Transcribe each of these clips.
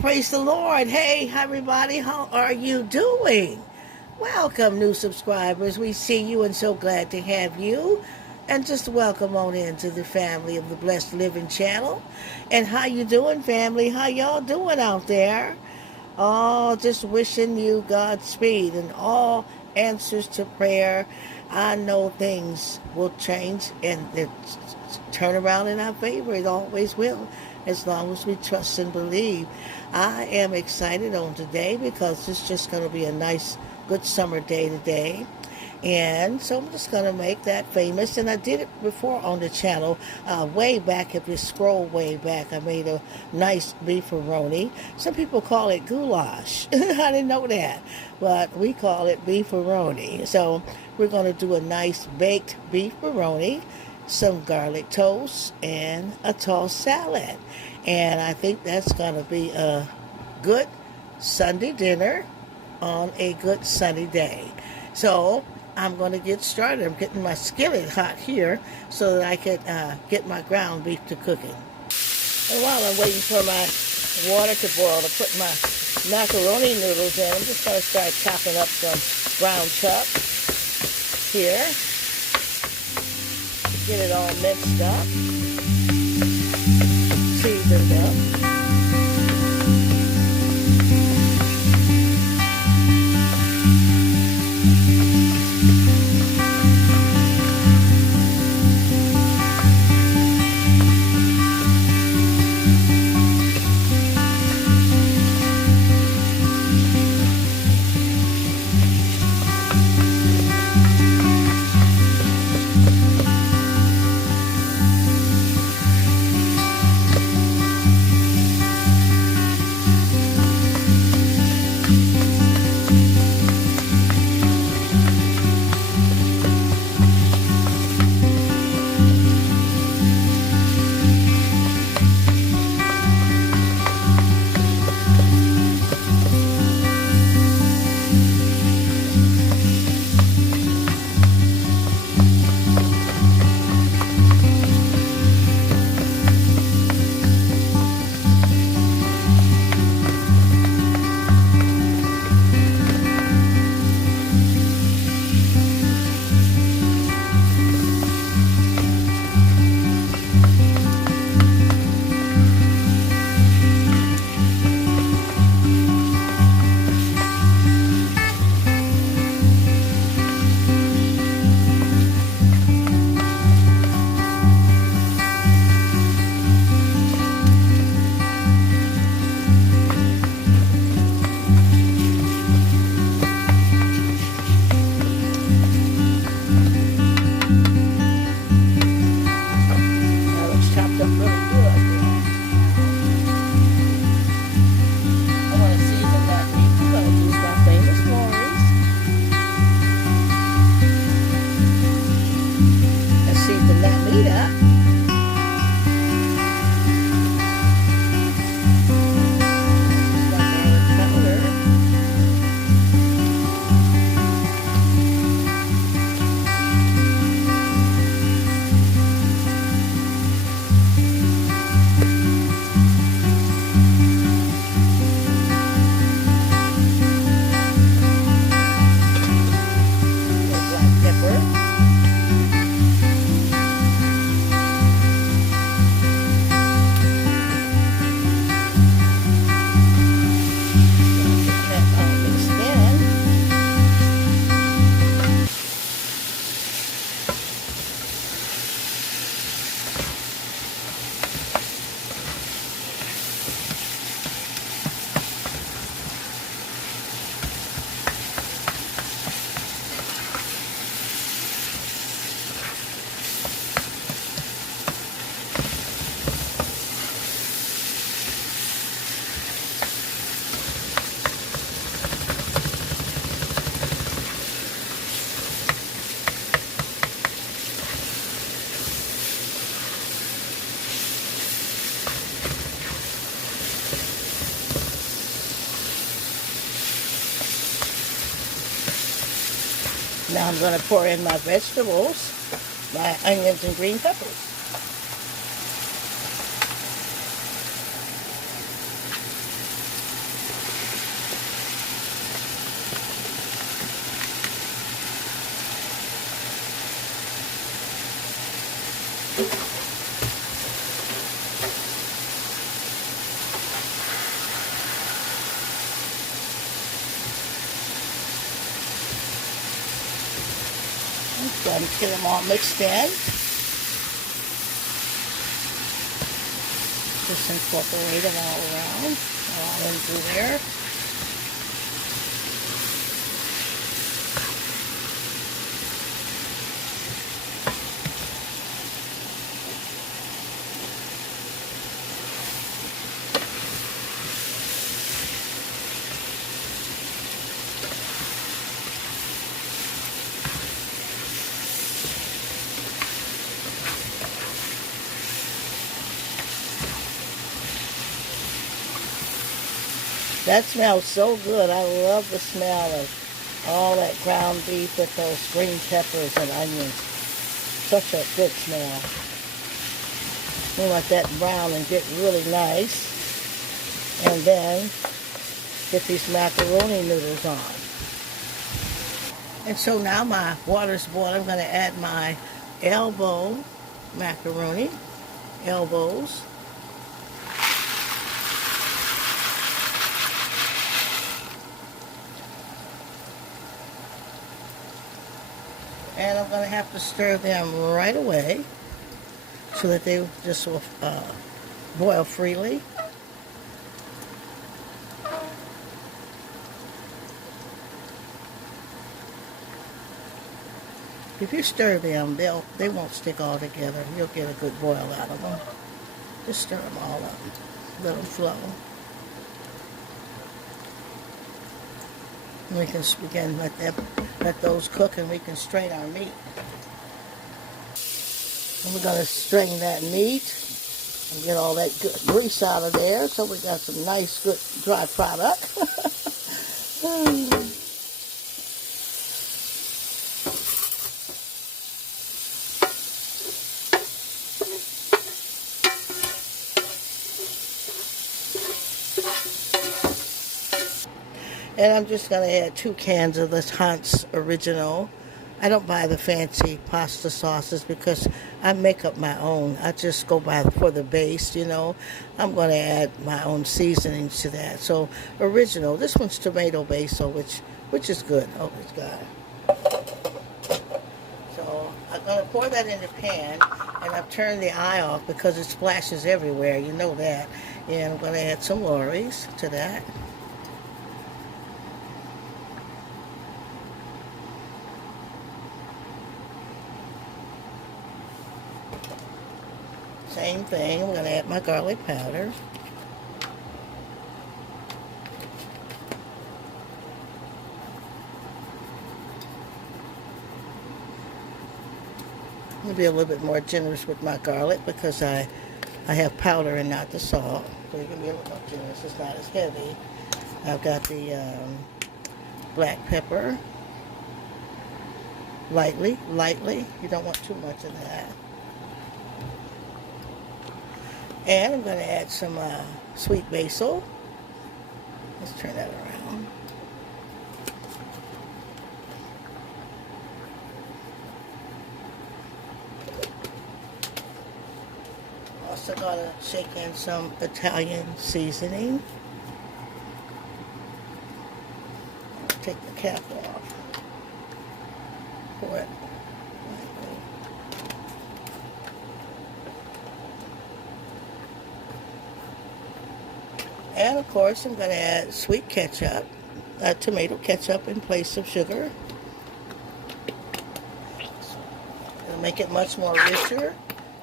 praise the Lord. Hey, everybody, how are you doing? Welcome, new subscribers. We see you and so glad to have you. And just welcome on into the family of the Blessed Living channel. And how you doing, family? How y'all doing out there? Oh, just wishing you Godspeed and all answers to prayer. I know things will change and turn around in our favor. It always will, as long as we trust and believe. I am excited on today because it's just going to be a nice, good summer day today. And so I'm just going to make that famous. And I did it before on the channel, way back. If you scroll way back, I made a nice beef Roni. Some people call it goulash. I didn't know that. But we call it beef Roni. So we're going to do a nice baked beef Roni, some garlic toast, and a tossed salad. And I think that's going to be a good Sunday dinner on a good sunny day. So I'm going to get started. I'm getting my skillet hot here so that I can get my ground beef to cooking. And while I'm waiting for my water to boil to put my macaroni noodles in, I'm just going to start chopping up some ground chuck here to get it all mixed up, seasoned up. Now I'm going to pour in my vegetables, my onions and green peppers. Try to get them all mixed in. Just incorporate them all around, all in through there. That smells so good. I love the smell of all that ground beef with those green peppers and onions. Such a good smell. We let that brown and get really nice. And then get these macaroni noodles on. And so now my water's boiling. I'm going to add my elbow macaroni. Elbows. And I'm going to have to stir them right away so that they just will boil freely. If you stir them, they won't stick all together. You'll get a good boil out of them. Just stir them all up. Let them flow. We can begin let those cook, and we can strain our meat. And we're going to strain that meat and get all that good grease out of there, so we got some nice, good dry product. And I'm just going to add 2 cans of this Hunt's Original. I don't buy the fancy pasta sauces because I make up my own. I just go for the base, you know. I'm going to add my own seasonings to that. So Original. This one's tomato basil, which is good. Oh, it's got it. So I'm going to pour that in the pan, and I've turned the eye off because it splashes everywhere. You know that. And I'm going to add some Lorry's to that. Same thing, I'm going to add my garlic powder. I'm going to be a little bit more generous with my garlic because I have powder and not the salt. So you can be a little more generous, it's not as heavy. I've got the black pepper. Lightly. You don't want too much of that. And I'm going to add some sweet basil. Let's turn that around. Also going to shake in some Italian seasoning. Take the cap off. Pour it. And of course, I'm going to add sweet ketchup, tomato ketchup in place of sugar. It'll make it much more richer,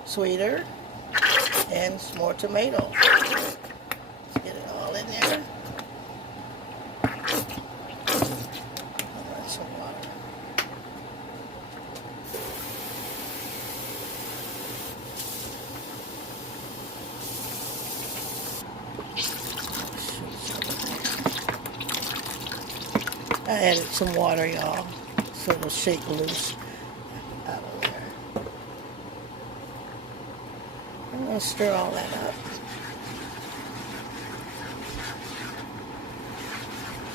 sweeter, and more tomato. Let's get it all in there. Add some water. I added some water, y'all, so it'll shake loose out of there. I'm going to stir all that up.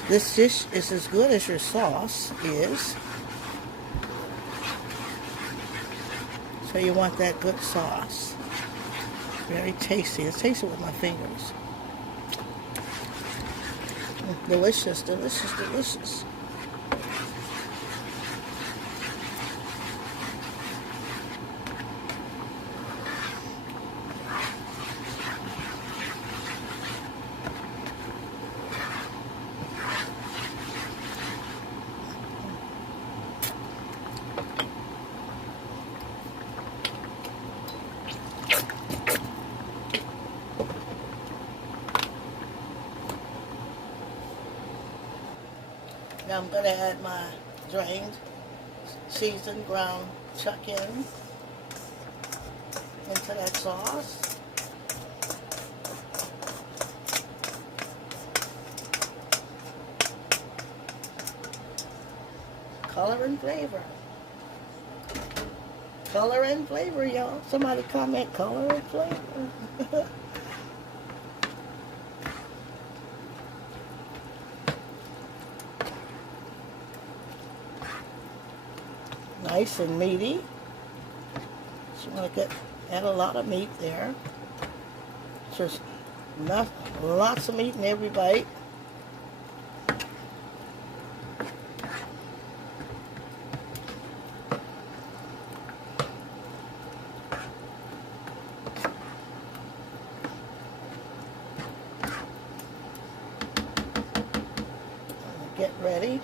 This dish is as good as your sauce is. So you want that good sauce. Very tasty. Let's taste it with my fingers. Delicious, delicious, delicious. Now I'm going to add my drained, seasoned ground chuck in into that sauce. Color and flavor. Color and flavor, y'all. Somebody comment color and flavor. Nice and meaty. Just want to add a lot of meat there. Just lots of meat in every bite. Get ready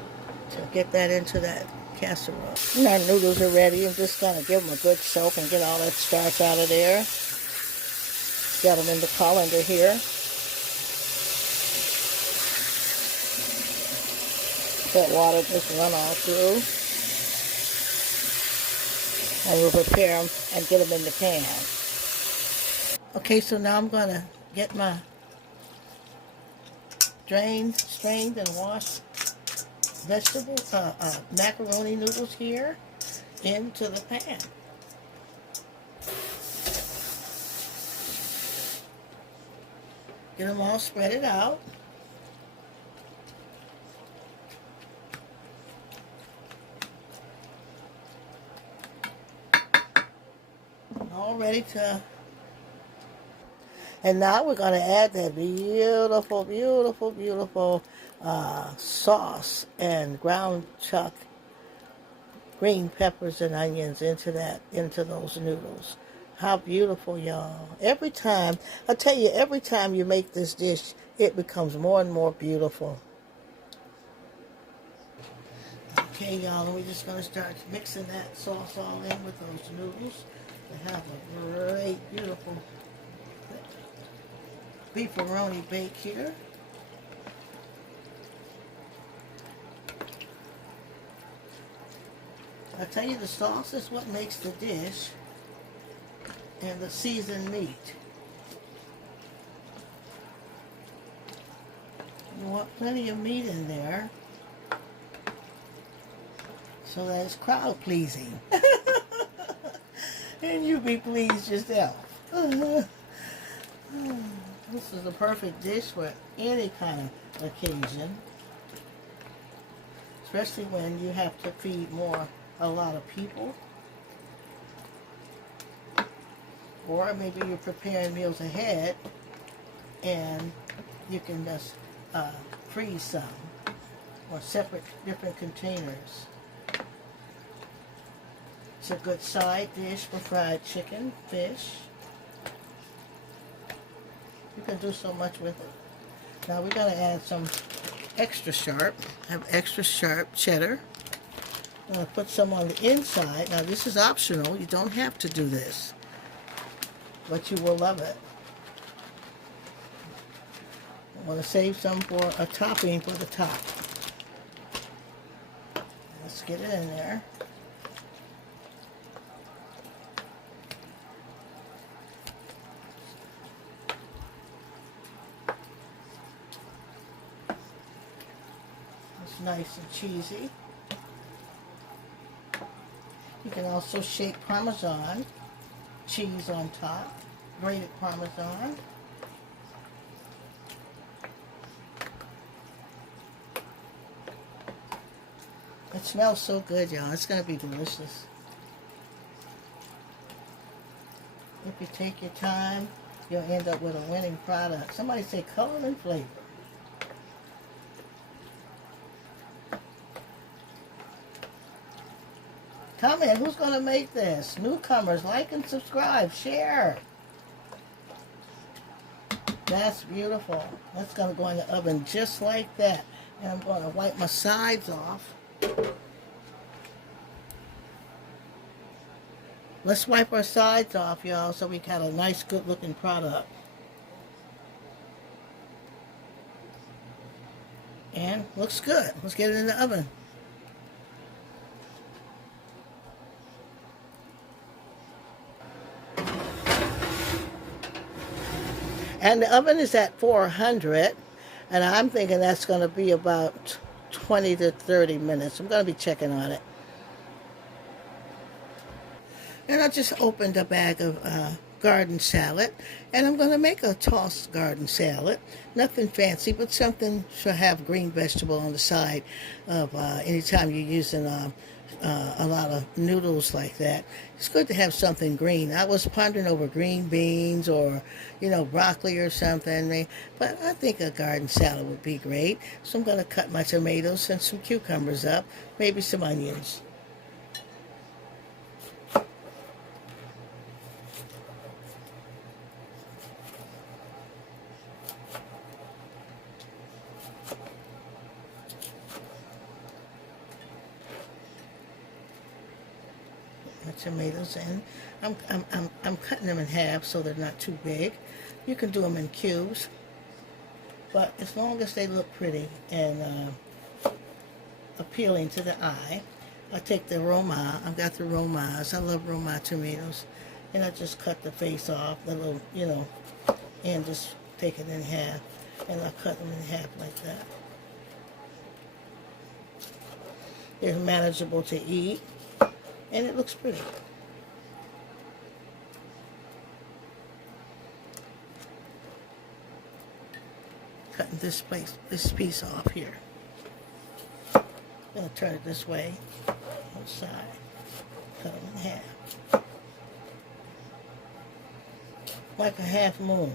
to get that into that casserole. And our noodles are ready. I'm just going to give them a good soak and get all that starch out of there. Got them in the colander here. That water just run all through. And we'll prepare them and get them in the pan. Okay, so now I'm going to get my drained, strained, and washed macaroni noodles here into the pan. Get them all spread it out. All ready to... And now we're going to add that beautiful, beautiful, beautiful sauce and ground chuck, green peppers and onions into those noodles. How beautiful, y'all. Every time, I tell you, every time you make this dish, it becomes more and more beautiful. Okay, y'all, we're just going to start mixing that sauce all in with those noodles to have a great, beautiful beef Roni bake here. I tell you, the sauce is what makes the dish, and the seasoned meat. You want plenty of meat in there so that it's crowd pleasing. And you be pleased yourself. This is a perfect dish for any kind of occasion, especially when you have to feed a lot of people, or maybe you're preparing meals ahead and you can just freeze some or different containers. It's a good side dish for fried chicken, fish. You can do so much with it. Now we're going to add some extra sharp. I have extra sharp cheddar. I'm going to put some on the inside. Now this is optional. You don't have to do this, but you will love it. I want to save some for a topping for the top. Let's get it in there. It's nice and cheesy. You can also shake Parmesan cheese on top, grated Parmesan. It smells so good, y'all. It's going to be delicious. If you take your time, you'll end up with a winning product. Somebody say color and flavor. Comment, who's going to make this? Newcomers, like and subscribe, share. That's beautiful. That's going to go in the oven just like that. And I'm going to wipe my sides off. Let's wipe our sides off, y'all, so we got a nice, good-looking product. And looks good. Let's get it in the oven. And the oven is at 400, and I'm thinking that's going to be about 20 to 30 minutes. I'm going to be checking on it. And I just opened a bag of garden salad, and I'm going to make a tossed garden salad. Nothing fancy, but something to have green vegetable on the side of anytime you're using a lot of noodles like that. It's good to have something green. I was pondering over green beans or, broccoli or something, but I think a garden salad would be great. So I'm going to cut my tomatoes and some cucumbers up, maybe some onions. Tomatoes in. I'm cutting them in half so they're not too big. You can do them in cubes, but as long as they look pretty and appealing to the eye, I take the Roma. I've got the Romas. I love Roma tomatoes, and I just cut the face off, the little, and just take it in half, and I cut them in half like that. They're manageable to eat. And it looks pretty. Cutting this piece off here. I'm going to turn it this way, one side. Cut them in half. Like a half moon.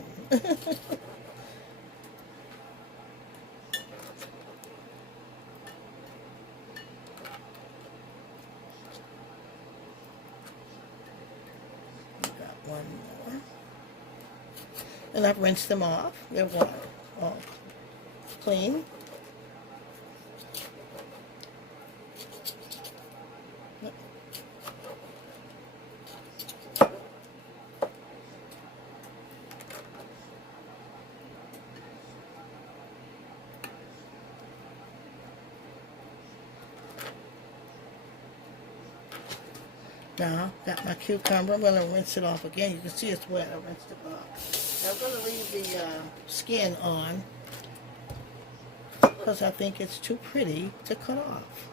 One more. And I've rinsed them off. They're all clean. Now, got my cucumber. I'm going to rinse it off again. You can see it's wet. I rinsed it off. Now, I'm going to leave the skin on because I think it's too pretty to cut off.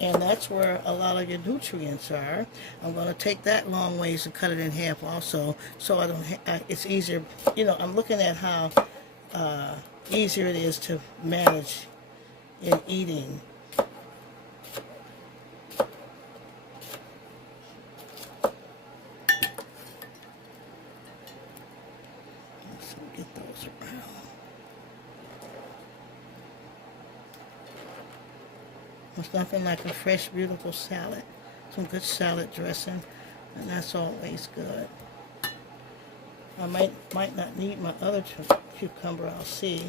And that's where a lot of your nutrients are. I'm going to take that long ways and cut it in half also, so I don't. It's easier. I'm looking at how easier it is to manage in eating. Get those around. There's nothing like a fresh, beautiful salad. Some good salad dressing, and that's always good. I might not need my other cucumber. I'll see.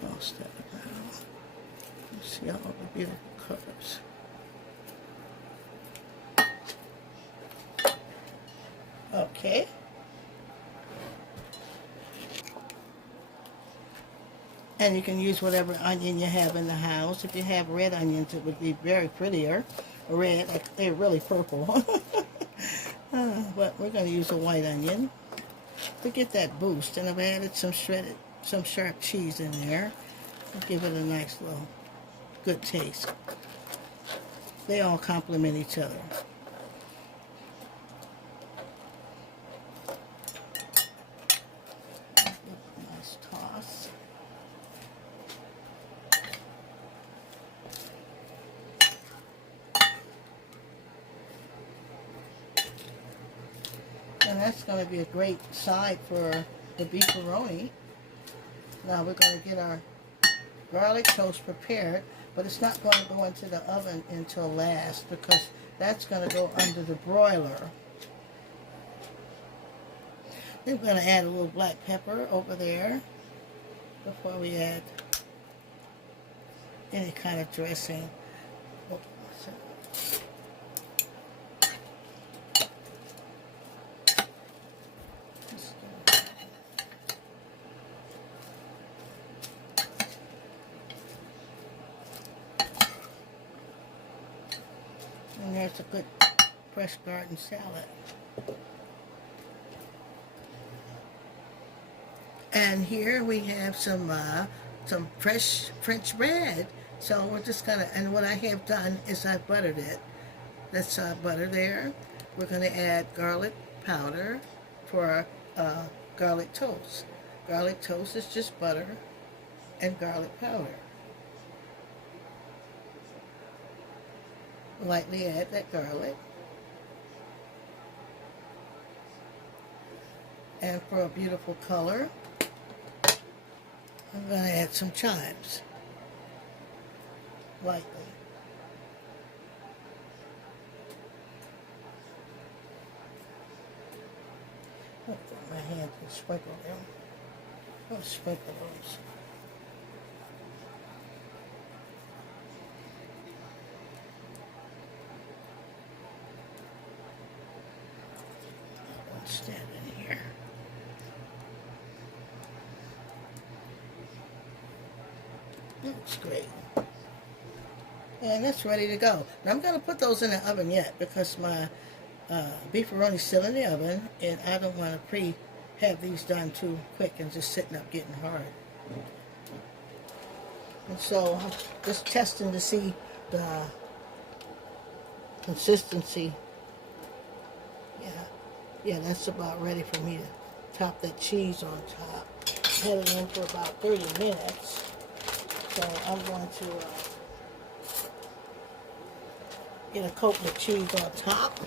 Toss that around. See all the beautiful colors. Okay. And you can use whatever onion you have in the house. If you have red onions, it would be very prettier. Red, they're really purple. But we're going to use a white onion. to get that boost. And I've added some sharp cheese in there. Give it a nice little good taste. They all complement each other. Nice toss. And that's going to be a great side for the beefaroni. Now we're going to get our garlic toast prepared, but it's not going to go into the oven until last because that's going to go under the broiler. Then we're going to add a little black pepper over there before we add any kind of dressing. And there's a good fresh garden salad. And here we have some fresh French bread. So we're just gonna, and what I have done is I buttered it. That's butter there. We're gonna add garlic powder for garlic toast. Garlic toast is just butter and garlic powder. Lightly add that garlic. And for a beautiful color, I'm going to add some chives. Lightly. I'll put my hand and sprinkle them. I'll sprinkle those. Stand in here. Looks great. And that's ready to go. Now I'm going to put those in the oven yet because my beefaroni is still in the oven and I don't want to have these done too quick and just sitting up getting hard. And so I'm just testing to see the consistency. Yeah, that's about ready for me to top that cheese on top. Had it in for about 30 minutes. So I'm going to get a coat of cheese on top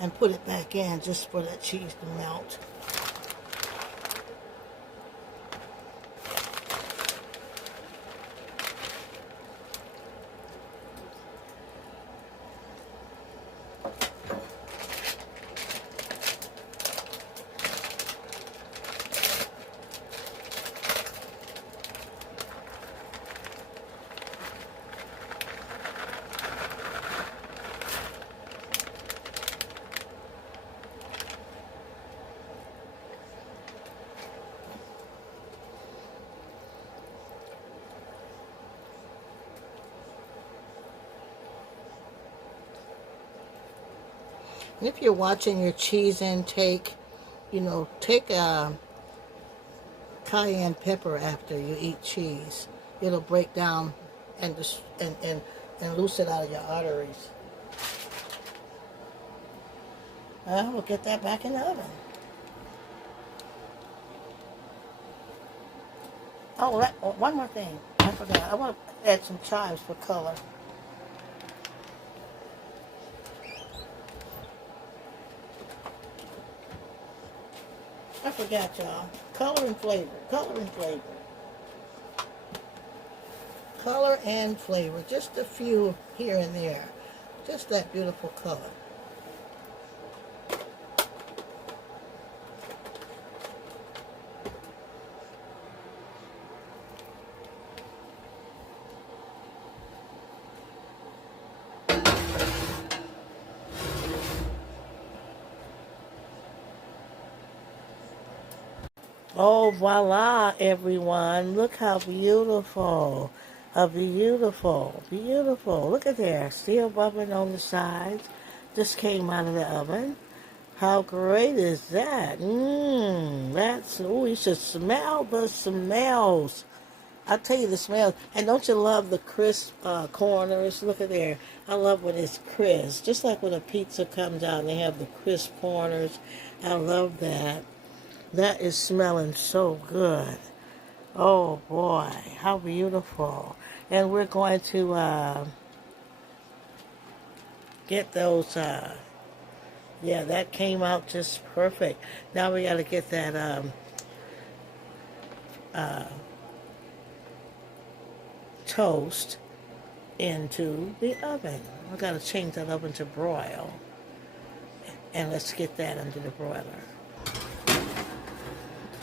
and put it back in just for that cheese to melt. If you're watching your cheese intake, take a cayenne pepper after you eat cheese. It'll break down and loose it out of your arteries. We'll get that back in the oven. Oh, one more thing. I forgot. I want to add some chives for color. I forgot, y'all. Color and flavor. Color and flavor. Color and flavor. Just a few here and there. Just that beautiful color. Oh, voila, everyone. Look how beautiful. Beautiful. Look at there. Still bubbling on the sides. Just came out of the oven. How great is that? You should smell the smells. I'll tell you the smells. And don't you love the crisp corners? Look at there. I love when it's crisp. Just like when a pizza comes out and they have the crisp corners. I love that. That is smelling so good. Oh boy, how beautiful. And we're going to get those, yeah, that came out just perfect. Now we got to get that toast into the oven. I got to change that oven to broil. And let's get that under the broiler.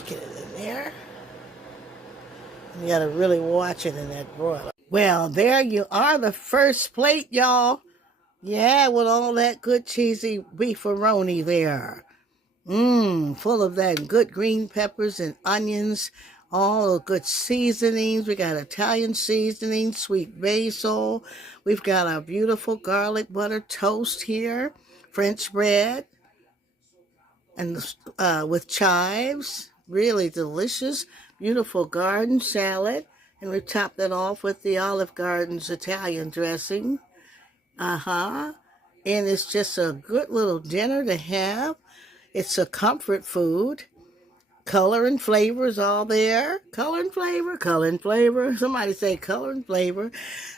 Get it in there. You got to really watch it in that broiler. Well, there you are, the first plate, y'all. Yeah, with all that good cheesy beef Roni there. Full of that good green peppers and onions, all the good seasonings. We got Italian seasoning, sweet basil. We've got our beautiful garlic butter toast here, French bread, and with chives. Really delicious, beautiful garden salad. And we top that off with the Olive Garden's Italian dressing. And it's just a good little dinner to have. It's a comfort food. Color and flavor is all there. Color and flavor, color and flavor. Somebody say color and flavor.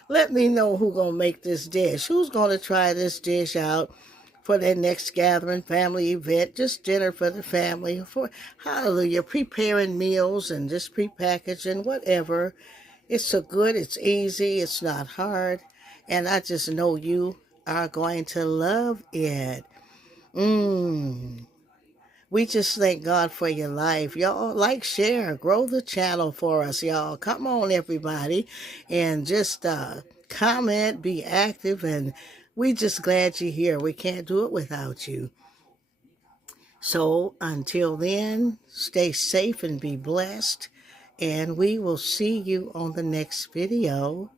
Let me know who's going to make this dish. Who's going to try this dish out for their next gathering, family event, just dinner for the family. For hallelujah, preparing meals and just prepackaging, whatever. It's so good, it's easy, it's not hard. And I just know you are going to love it. We just thank God for your life. Y'all, like, share, grow the channel for us, y'all. Come on, everybody, and just comment, be active, and we just glad you're here. We can't do it without you. So until then, stay safe and be blessed, and we will see you on the next video.